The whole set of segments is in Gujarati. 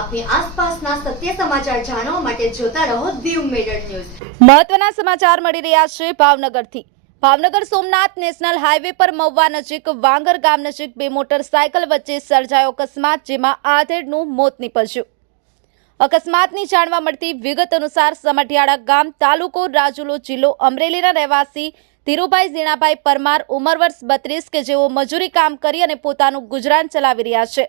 આપની આસપાસના સત્ય સમાચાર જાણવા માટે જોતા રહો દીવ મિરર ન્યૂઝ। મહત્વના સમાચાર મળી રહ્યા છે ભાવનગરથી। ભાવનગર સોમનાથ નેશનલ હાઈવે પર મહુવા નજીક વાંગર ગામ નજીક બે મોટરસાયકલ વચ્ચે સર્જાયો અકસ્માત, જેમાં આધેડનું મોત નીપજ્યું। અકસ્માતની જાણવા મળતી વિગત અનુસાર સમઢિયાળા ગામ, તાલુકો રાજુલો, જિલ્લો અમરેલીના રહેવાસી ધીરુભાઈ ઝીણાભાઈ પરમાર, ઉંમર વર્ષ 32, કે જેઓ મજૂરી કામ કરી અને પોતાનું ગુજરાન ચલાવી રહ્યા છે।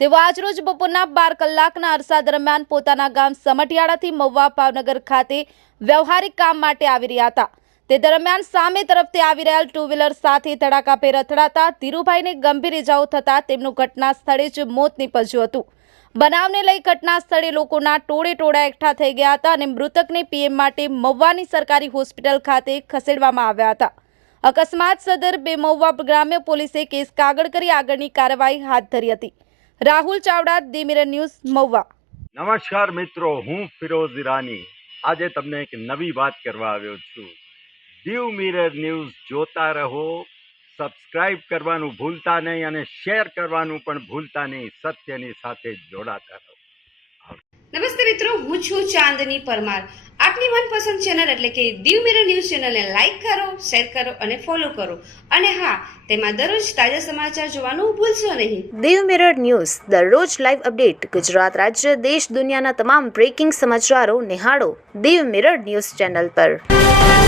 તેઓ આજરોજ બપોરના 12 કલાકના અરસા દરમિયાન પોતાના ગામ સમઢિયાળાથી મહુવા ભાવનગર ખાતે વ્યવહારિક કામ માટે આવી રહ્યા હતા। તે દરમિયાન સામે તરફથી આવી રહેલ ટુ વ્હીલર સાથે ધડાકાભેર અથડાતા ધીરુભાઈને ગંભીર ઇજાઓ થતા તેમનું ઘટના સ્થળે જ મોત નીપજ્યું હતું। બનાવને લઈ ઘટના સ્થળે લોકોના ટોળે એકઠા થઈ ગયા હતા અને મૃતકને પીએમ માટે મહુવાની સરકારી હોસ્પિટલ ખાતે ખસેડવામાં આવ્યા હતા। અકસ્માત સદર બે મહુવા ગ્રામ્ય પોલીસે કેસ કાગળ કરી આગળની કાર્યવાહી હાથ ધરી હતી। Rahul Chavda, the mirror news, Mahuva. નમસ્કાર મિત્રો, હું ફિરોઝ ઈરાની આજે તમને એક નવી વાત કરવા આવ્યો છું। દીવ મિરર ન્યૂઝ જોતા રહો, સબસ્ક્રાઇબ કરવાનું ભૂલતા નહીં અને શેર કરવાનું પણ ભૂલતા નહીં। સત્યની સાથે જોડાતા રહો। નમસ્તે મિત્રો, હું છું ચાંદની પરમાર। આપની મનપસંદ ચેનલ એટલે કે દીવ મિરર ન્યૂઝ ચેનલને લાઈક કરો, શેર કરો અને ફોલો કરો, અને હા, તેમાં દરરોજ તાજા સમાચાર જોવાનું ભૂલશો નહીં। દીવ મિરર ન્યૂઝ દરરોજ લાઈવ અપડેટ, ગુજરાત રાજ્ય, દેશ દુનિયાના તમામ બ્રેકિંગ સમાચારો નિહાળો દીવ મિરર ન્યૂઝ ચેનલ પર।